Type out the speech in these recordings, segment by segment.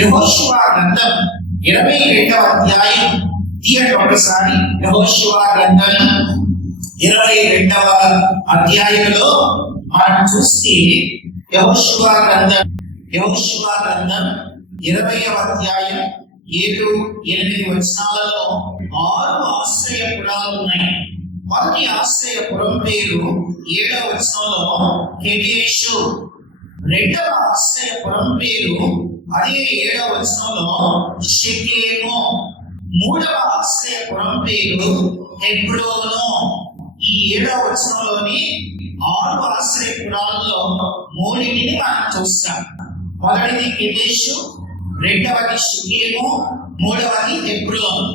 యెహోషువ గ్రంథం 22వ అధ్యాయం తీయండి ఒకసారి. యెహోషువ గ్రంథం 22వ అధ్యాయంలో మనం చూస్తే యెహోషువ గ్రంథం 20వ అధ్యాయం 7-8 వచనాలలో 6 ఆశ్రయపురాలు ఉన్నాయి. మొదటి ఆశ్రయపురం పేరు 7వ వచనంలో కెదేషు. రెండవ ఆశ్రయపురం పేరు అదే 7వ వచనంలో షెకెము. మూడవ ఆశ్రయపురం పేరు హెబ్రోను. ఈ 7వ వచనంలోని 6 ఆశ్రయపురాల్లో మూడింటిని మనం చూస్తాం. మొదటిది కెదేషు, రెండవది షెకెము, మూడవది హెబ్రోను.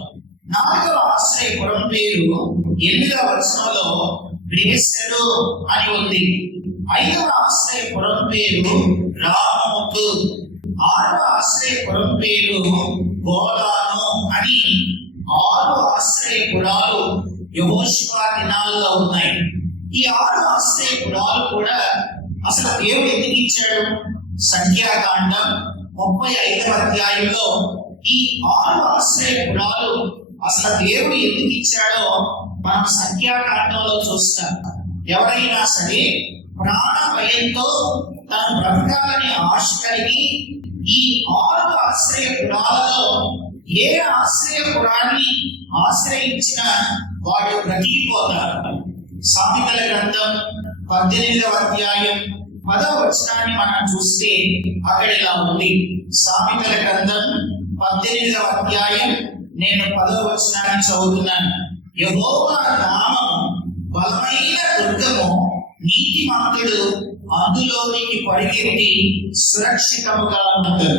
4వ ఆశ్రయపురం పేరు 8వ వచనంలో బేసెరు అని ఉంది. 5వ ఆశ్రయపురం పేరు రామోతు. 6వ ఆశ్రయపురం పేరు గోలాను అని 6 ఆశ్రయపురాలు యెహోషువ దినాల్లో ఉన్నాయి. ఈ 6 ఆశ్రయపురాలు కూడా అసలు దేవుడు ఎందుకు ఇచ్చాడు? సంఖ్యాకాండం 35వ అధ్యాయంలో ఈ 6 ఆశ్రయపురాలు అసలు దేవుడు ఎందుకు ఇచ్చాడో మనం సంఖ్యాకాండంలో చూస్తాం. ఎవరైనా సరే ప్రాణ భయంతో తను బ్రతకాలని ఆశ కలిగి ఈ 6 ఆశ్రయపురాలలో ఏ ఆశ్రయపురాన్ని ఆశ్రయించినా వాడు బ్రతికిపోతారు. సామెతల గ్రంథం 18వ అధ్యాయం 10వ వచనాన్ని మనం చూస్తే అక్కడ ఇలా ఉంది. సామెతల గ్రంథం 18వ అధ్యాయం నేను 10వ వచనాన్ని చదువుతున్నాను. యెహోవా నామం బలమైన దుర్గము, నీతిమంతుడు అందులోనికి పరిగెత్తి సురక్షితముగా ఉంటాడు.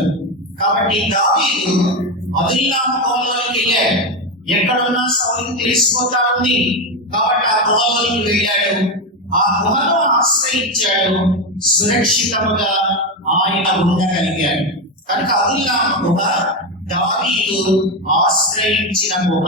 కాబట్టి దావీదు అదుల్లాము గుహలోనికి వెళ్ళాడు. ఎక్కడున్నా సౌలుకి తెలిసిపోతా ఉంది కాబట్టి ఆ గుహలోనికి వెళ్ళాడు. ఆ గుహను ఆశ్రయించాడు. సురక్షితముగా ఆయన ఉండగలిగాడు. కనుక అదుల్లాము గుహ దావీదు ఆశ్రయించిన గుహ.